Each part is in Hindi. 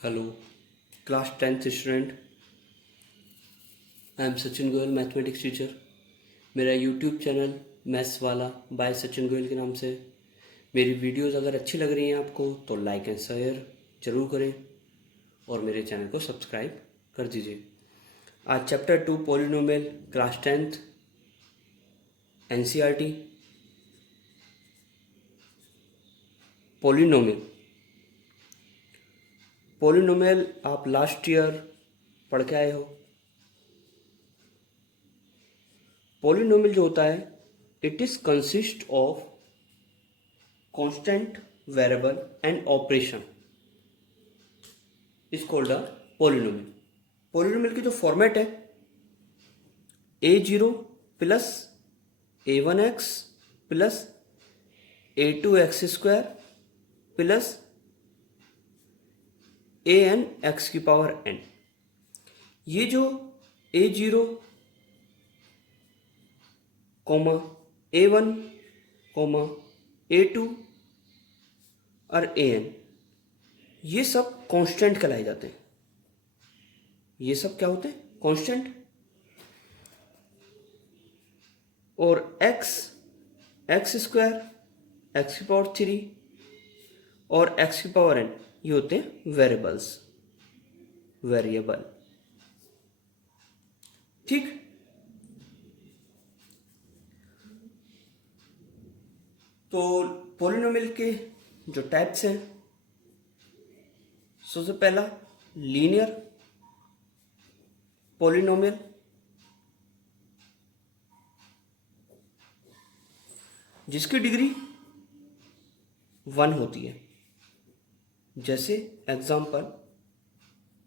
Hello class 10th student. I am Sachin Goyal, mathematics teacher. मेरा यूट्यूब चैनल मैथ्स वाला बाय सचिन गोयल के नाम से है। मेरी वीडियोस अगर अच्छी लग रही हैं आपको तो लाइक एंड शेयर ज़रूर करें और मेरे चैनल को सब्सक्राइब कर दीजिए। आज chapter 2 polynomial, class 10th, NCERT. Polynomial polynomial आप लास्ट ईयर पढ़ के आए हो। पॉलिनोमियल जो होता है, it is consist of constant, variable and operation is called a polynomial. Polynomial की जो फॉर्मेट है, a0 plus a1x plus a2x square plus an x की पावर n। ये जो a0 comma a1 comma a2 और an, ये सब कांस्टेंट कहलाए जाते हैं। ये सब क्या होते हैं? कांस्टेंट। और एक्स स्क्वायर, एक्स की पावर 3 और एक्स की पावर n, ये होते हैं वेरिएबल्स, वेरिएबल। ठीक। तो पॉलिनोमियल के जो टाइप्स हैं, सबसे पहला लीनियर पॉलिनोमियल, जिसकी डिग्री 1 होती है। जैसे एग्जाम्पल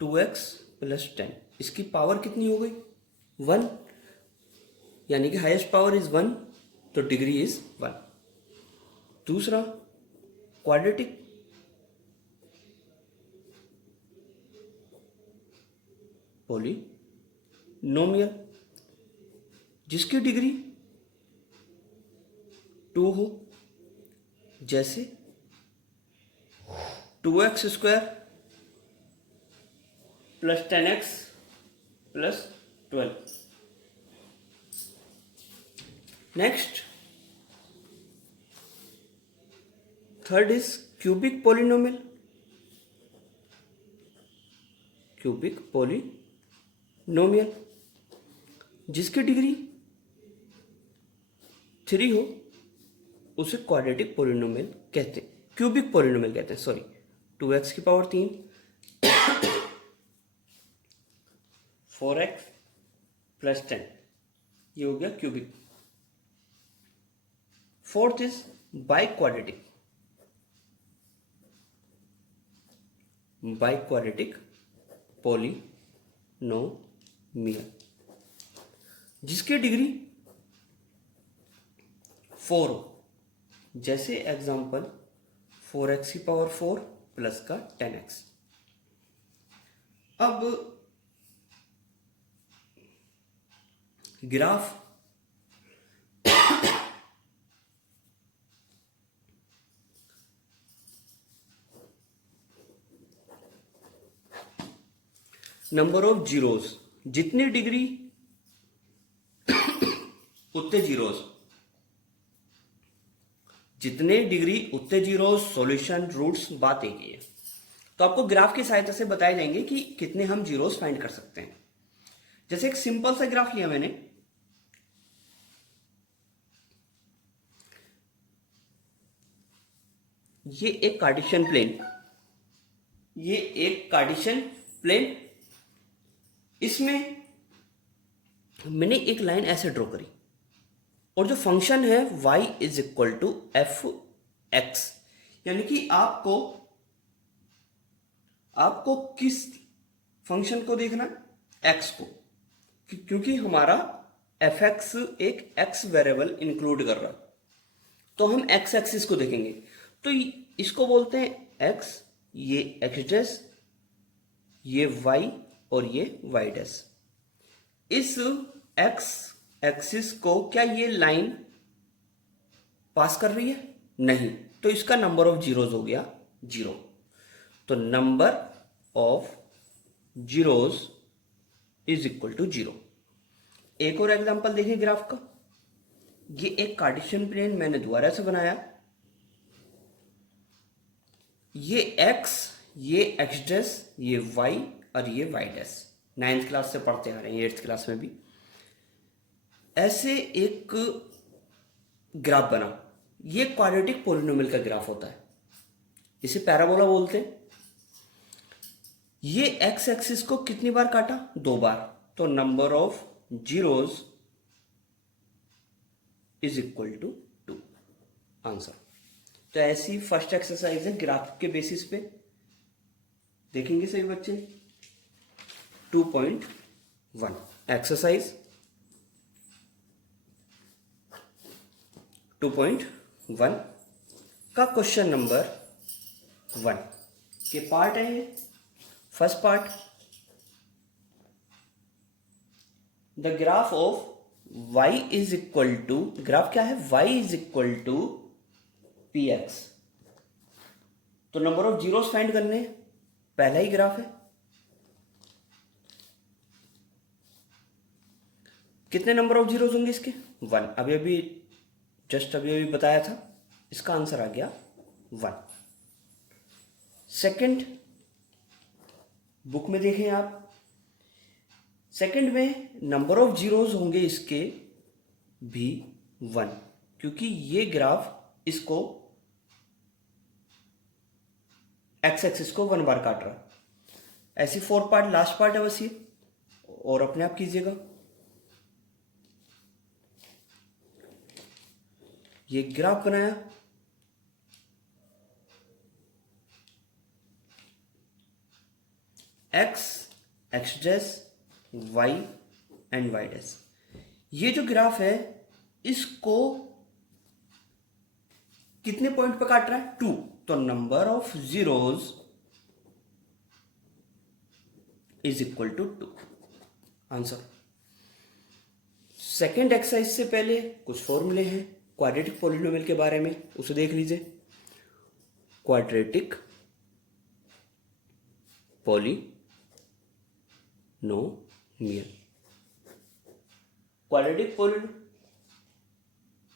2x प्लस 10, इसकी पावर कितनी हो गई? 1, यानी कि हाईएस्ट पावर इज 1, तो डिग्री इज 1। दूसरा क्वाड्रेटिक पॉलिनोमियल, जिसकी डिग्री 2 हो। जैसे 2x square plus 10x plus 12। Next, third is cubic polynomial. Cubic polynomial, जिसकी डिग्री 3 हो, उसे क्वाड्रेटिक पॉलिनोमियल कहते हैं, क्यूबिक पॉलिनोमियल कहते हैं, सॉरी। 2x की पावर 3, 4x प्लस 10, ये हो गया cubic. Fourth is biquadratic. Biquadratic polynomial, जिसकी डिग्री 4 हो। जैसे एग्जाम्पल 4x की पावर 4 प्लस का 10x। अब ग्राफ नंबर ऑफ जीरोस, जितनी डिग्री उतने जीरोस, जितने डिग्री उतने जीरोस, सॉल्यूशन, रूट्स, बात एक ही है। तो आपको ग्राफ की सहायता से बताए जाएंगे कि कितने हम जीरोस फाइंड कर सकते हैं। जैसे एक सिंपल सा ग्राफ लिया मैंने, ये एक कार्टेशियन प्लेन, ये एक कार्टेशियन प्लेन, इसमें मैंने एक लाइन ऐसे ड्रॉ करी और जो फंक्शन है y is equal to f x, यानी कि आपको किस फंक्शन को देखना है? x को, क्योंकि हमारा एफ एक्स एक x वेरिएबल इंक्लूड कर रहा, तो हम x एक्सिस को देखेंगे। तो इसको बोलते हैं x, ये x डैश, ये y और ये y डैश। इस x एक्सिस को क्या ये लाइन पास कर रही है? नहीं, तो इसका नंबर ऑफ जीरोस हो गया 0। तो number of zeros is equal to 0। एक और एग्जांपल देखिए ग्राफ का। ये एक कार्टेशियन प्लेन मैंने दोबारा से बनाया। ये x, ये x डैश, ये y और ये y डैश। 9th क्लास से पढ़ते आ रहे हैं, 8th क्लास में भी। ऐसे एक ग्राफ बना। ये क्वाड्रेटिक पॉलिनोमियल का ग्राफ होता है, इसे पैराबोला बोलते हैं। ये एक्स एक्सिस को कितनी बार काटा? 2 बार। तो number of zeros is equal to 2 answer. तो ऐसी फर्स्ट एक्सरसाइज है ग्राफ के बेसिस पे। देखेंगे सभी बच्चे। 2.1 एक्सरसाइज 2.1 का क्वेश्चन नंबर 1 के पार्ट है ये। First part, the graph of y is equal to, graph क्या है? y is equal to px। तो नंबर ऑफ जीरोस फाइंड करने हैं। पहला ही ग्राफ है। कितने नंबर ऑफ जीरोस होंगे इसके? 1। अभी जस्ट अभी बताया था, इसका आंसर आ गया 1। सेकंड, बुक में देखें आप। सेकंड में नंबर ऑफ जीरोस होंगे इसके भी 1, क्योंकि ये ग्राफ इसको एक्स एक्सिस को 1 बार काट रहा है। ऐसी 4 पार्ट, लास्ट पार्ट है बस ये, और अपने आप कीजिएगा। ये ग्राफ बनाया, x, x dash, y and y dash. ये जो ग्राफ है इसको कितने पॉइंट पे काट रहा है? 2। तो number of zeros is equal to 2 answer. Second exercise से पहले कुछ फॉर्मूले हैं क्वाड्रेटिक पॉलिनोमियल के बारे में, उसे देख लीजिए। Quadratic polynomial,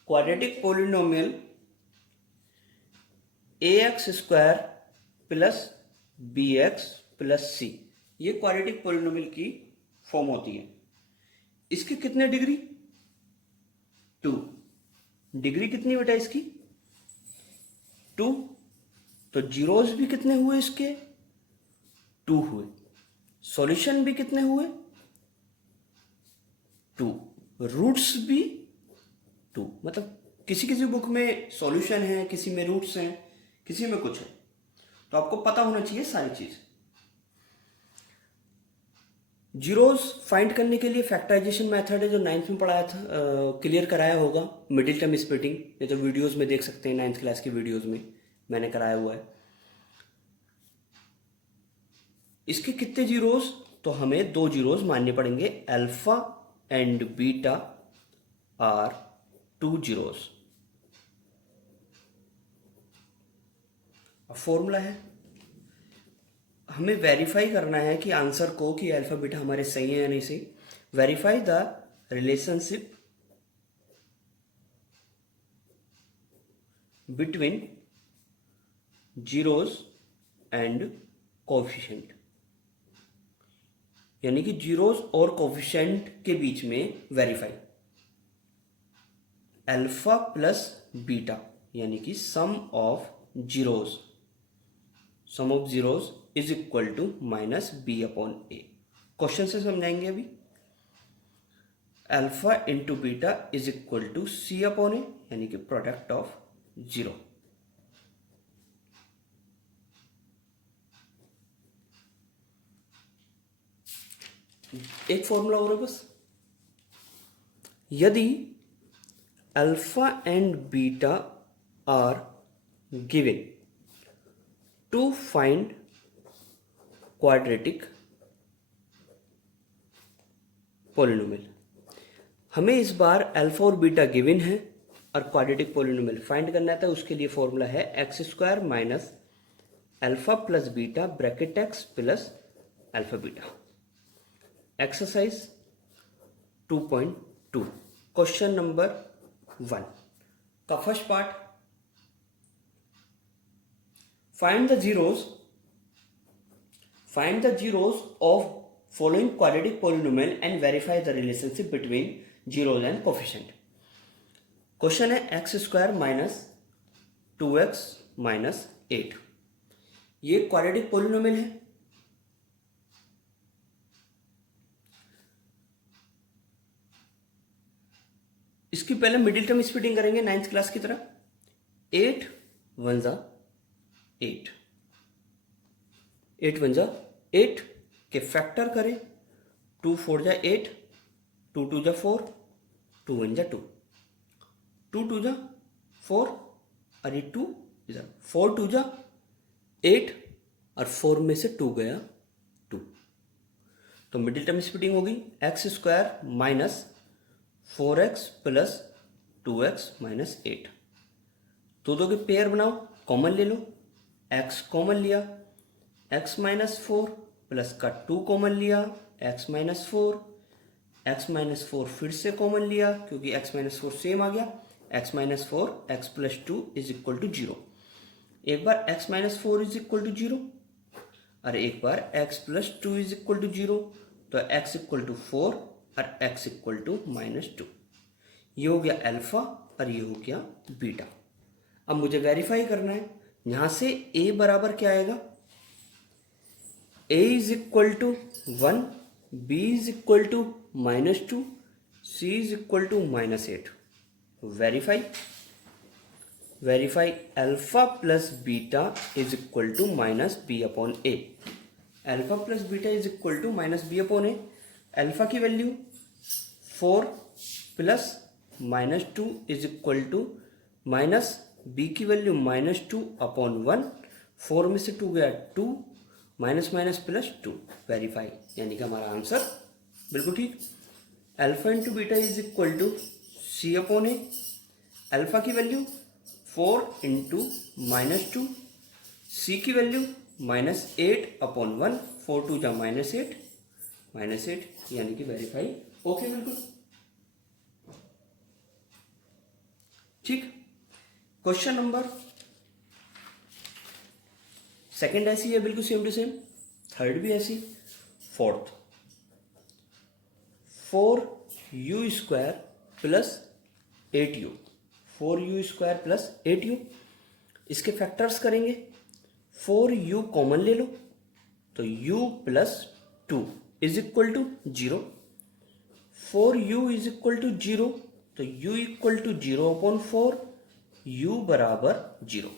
quadratic polynomial ax square plus bx plus c, ये क्वाड्रेटिक पॉलिनोमियल की फॉर्म होती है। इसकी कितने डिग्री? 2। डिग्री कितनी बेटा इसकी? 2। तो जीरोस भी कितने हुए इसके? 2 हुए। सॉल्यूशन भी कितने हुए? 2। रूट्स भी 2। मतलब किसी किसी बुक में सॉल्यूशन है, किसी में रूट्स हैं, किसी में कुछ है। तो आपको पता होना चाहिए सारी चीज। जीरोस फाइंड करने के लिए फैक्टराइजेशन मेथड है जो 9th में पढ़ाया था, क्लियर कराया होगा। मिडिल टर्म स्प्लिटिंग, ये तो वीडियोस में देख सकते हैं, 9th क्लास की वीडियोस में मैंने कराया हुआ है। इसके कितने जीरोस? तो हमें 2 जीरोस मानने पड़ेंगे। Alpha and beta are 2 zeros. अब फॉर्मूला है, हमें वेरीफाई करना है कि आंसर को, कि अल्फा बीटा हमारे सही है या नहीं सही। Verify the relationship between zeros and coefficient, यानी कि जीरोस और कोएफिशिएंट के बीच में वेरीफाई। अल्फा प्लस बीटा यानी कि sum of zeros, sum of zeros is equal to minus b upon a. Question से समझाएंगे अभी। Alpha into beta is equal to C upon a, यानी कि प्रोडक्ट ऑफ 0। एक फॉर्मूला और है बस। यदि alpha and beta are given to find quadratic polynomial, हमें इस बार अल्फा और बीटा गिवन है और क्वाड्रेटिक पॉलिनोमियल फाइंड करना था। उसके लिए फॉर्मूला है x square minus alpha plus beta bracket x plus alpha beta. Exercise 2.2 question number 1 का first part, find the zeros of following quadratic polynomial and verify the relationship between zeros and coefficient। Question है x square minus 2x minus 8, ये क्वाड्रेटिक पोलिनोमियल है। इसकी पहले मिडिल टर्म स्प्लिटिंग करेंगे 9th क्लास की तरह। 8 1 जा 8, 8 1 जा 8 के फैक्टर करें, 2 4 जा 8, 2 2 जा 4, 2 1 जा 2, 2 2 जा 4 और ये 2 इधर, 4 2 जा 8 और 4 में से 2 गया 2, तो मिडिल टर्म स्प्लिटिंग होगी x square minus 4x plus 2x minus 8। दो के पेयर बनाओ, कॉमन ले लो, x कॉमन लिया, x माइनस 4 प्लस का 2 कॉमन लिया, x माइनस 4, x माइनस 4 फिर से कॉमन लिया क्योंकि x माइनस 4 सेम आ गया, x minus 4 x plus 2 is equal to 0। एक बार x minus 4 is equal to 0 और एक बार x plus 2 is equal to 0, तो x इक्वल टू 4 और x इक्वल टू माइनस 2। ये हो गया अल्फा और ये हो गया बीटा। अब मुझे वेरीफाई करना है, यहां से a बराबर क्या आएगा, a is equal to 1, b is equal to minus 2, c is equal to minus 8। Verify alpha plus beta is equal to minus b upon A. Alpha plus beta is equal to minus b upon A. Alpha की value 4 plus minus 2 is equal to minus b की वैल्यू माइनस 2 अपॉन 1, 4 में से 2 गया 2, माइनस माइनस प्लस 2। वेरीफाई, यानी कि हमारा आंसर बिल्कुल ठीक। Alpha into beta is equal to C upon A. Alpha की वैल्यू 4 इंटू माइनस 2, सी की वैल्यू माइनस 8 अपॉन 1, 4 2 जा माइनस 8, यानी कि वेरीफाई ओके बिल्कुल ठीक। क्वेश्चन नंबर सेकंड ऐसी है बिल्कुल सेम टू सेम, थर्ड भी ऐसी, fourth 4u square plus 8u, 4u square plus 8u, इसके फैक्टर्स करेंगे, 4u कॉमन ले लो तो u plus 2 is equal to 0, 4u is equal to 0 तो u equal to 0 upon 4, u बराबर 0।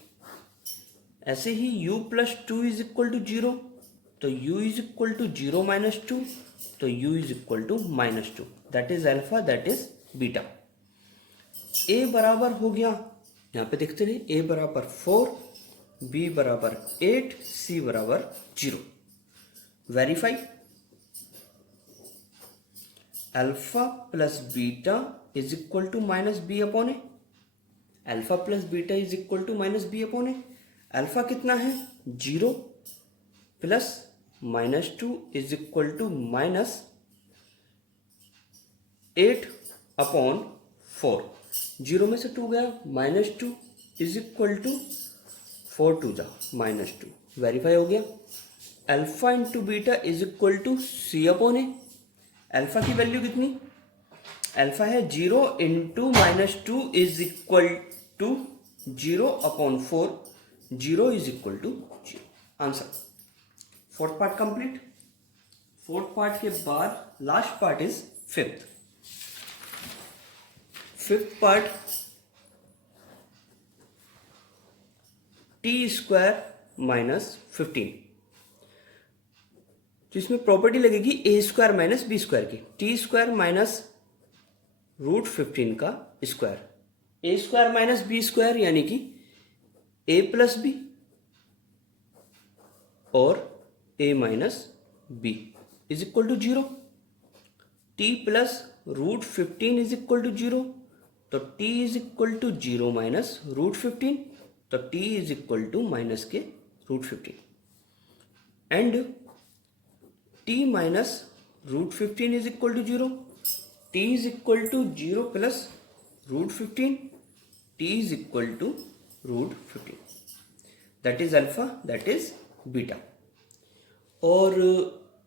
ऐसे ही u plus 2 is equal to 0 तो u is equal to 0 minus 2 तो u is equal to minus 2, that is alpha, that is beta. a बराबर हो गया, यहां पे देखते रहिए, a बराबर 4, b बराबर 8, c बराबर 0। Verify alpha plus beta is equal to minus b upon A. Alpha plus beta is equal to minus b upon A. Alpha कितना है 0 plus minus 2 is equal to minus 8 upon 4, 0 में से 2 गया माइनस 2 इज इक्वल टू 4 2 जा माइनस 2। वेरीफाई हो गया। Alpha into beta is equal to C upon A. Alpha की वैल्यू कितनी, अल्फा है 0 into minus 2 is equal to 0 upon 4, 0 is equal to 0। Answer fourth part complete. Fourth part के बाद last part is fifth. Fifth part t square minus 15, जिसमें प्रॉपर्टी लगेगी a square minus b square की। टी स्क्वायर माइनस रूट 15 का square, a square minus b square यानी कि ए प्लस बी और a minus b is equal to 0। T plus root 15 is equal to 0, तो t is equal to 0 minus root 15, तो t is equal to minus के √15 and t minus √15 is equal to 0. t is equal to 0 plus √15, t is equal to √15. That is alpha, that is beta. और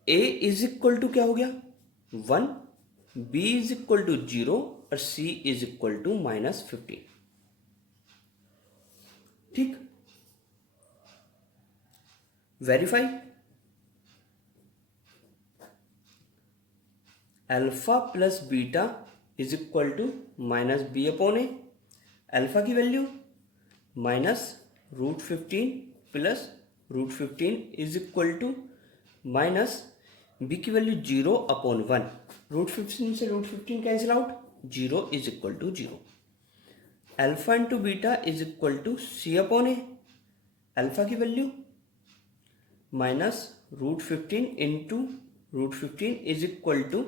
a इज इक्वल टू क्या हो गया 1, b इज इक्वल टू 0 और c इज इक्वल टू -15. ठीक, verify. Alpha plus beta is equal to -b upon a. Alpha की value -√15 plus √15 is equal to minus b की वैल्यू 0 अपॉन 1. √15 से √15 cancel out, 0 is equal to 0. Alpha into beta is equal to c upon a. Alpha की value -√15 into √15 is equal to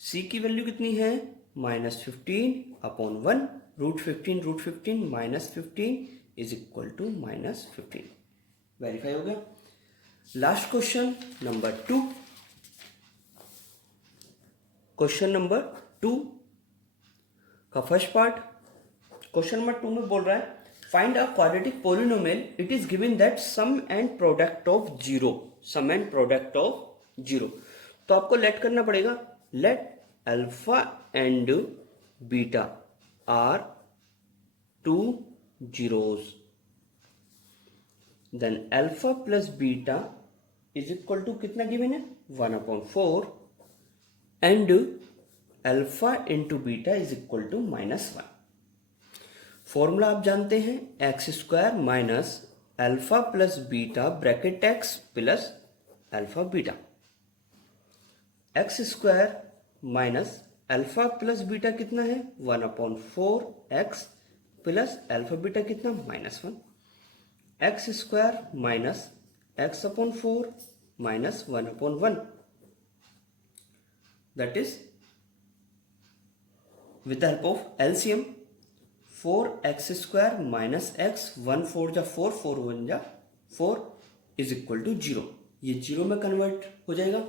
c की वैल्यू कितनी है -15 upon 1. √15 -15 is equal to -15. Verify हो गया. Last question number 2. Question number 2 का फर्स्ट पार्ट. क्वेश्चन नंबर 2 में बोल रहा है find a quadratic polynomial. It is given that sum and product of 0. Sum and product of 0. तो आपको लेट करना पड़ेगा. Let alpha and beta are 2 zeros. Then alpha plus beta is equal to कितना गिवन है 1/4 and alpha into beta is equal to -1. Formula आप जानते हैं x² minus alpha plus beta bracket x plus alpha beta. x² minus alpha plus beta कितना है 1/4x प्लस अल्फा बीटा कितना -1. x² minus x/4 minus 1/1. That is with the help of LCM 4x² minus x 1 4 जा 4 4 1 जा 4 इज इक्वल टू 0. ये 0 में कन्वर्ट हो जाएगा.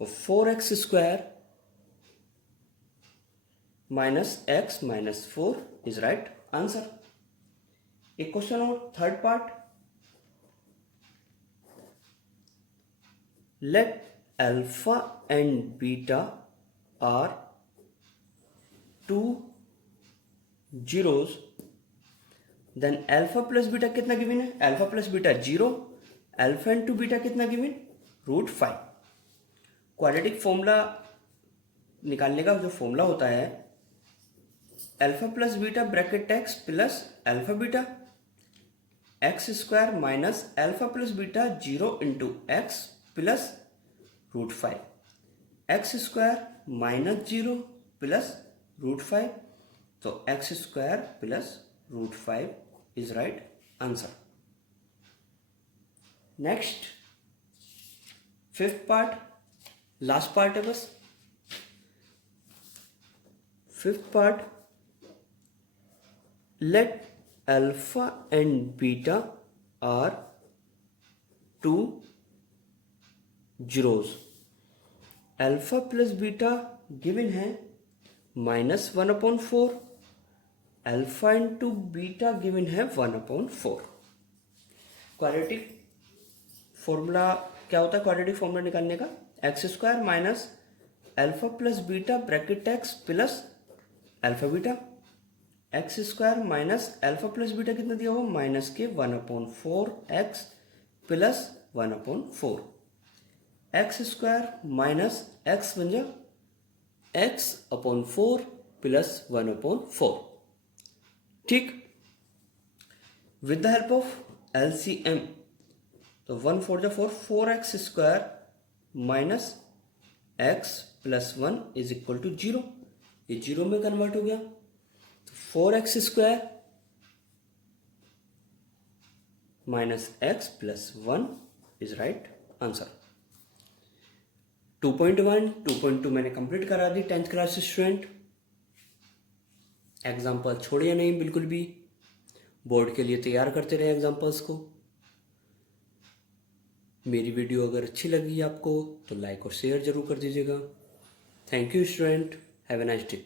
और 4x² minus x minus 4 is right answer. एक क्वेश्चन और third part. Let alpha and beta are 2 zeros. Then alpha plus beta कितना गिवन है alpha plus beta 0. Alpha into beta कितना गिवन √5. क्वाड्रेटिक फॉर्मूला निकालने का जो फॉर्मूला होता है alpha plus beta bracket x plus alpha beta. x² minus alpha plus beta 0 into x plus √5. x² minus 0 plus √5. तो x² plus √5 is right answer. Next fifth part, last part है बस. Fifth part. Let alpha and beta are 2 zeros. Alpha plus beta given है -1/4. अल्फा इंटू बीटा गिवन है 1/4. क्वाड्रेटिक फॉर्मूला क्या होता है क्वाड्रेटिक फॉर्मूला निकालने का x² minus alpha plus beta bracket x plus alpha beta. x² minus alpha plus beta कितना दिया हुआ माइनस के 1/4x plus 1/4. x² minus x बन जा x/4 प्लस 1/4. ठीक. With the help of LCM तो 1 4 जा 4 4x² minus x plus 1 is equal to 0. ये 0 में कन्वर्ट हो गया. तो 4x² minus x plus 1 is right answer. 2.1 2.2 मैंने कंप्लीट करा दी 10th क्लास स्टूडेंट. एग्जाम्पल छोड़िए नहीं बिल्कुल भी. बोर्ड के लिए तैयार करते रहे एग्जाम्पल्स को. मेरी वीडियो अगर अच्छी लगी आपको तो लाइक और शेयर ज़रूर कर दीजिएगा। Thank you student, have a nice day.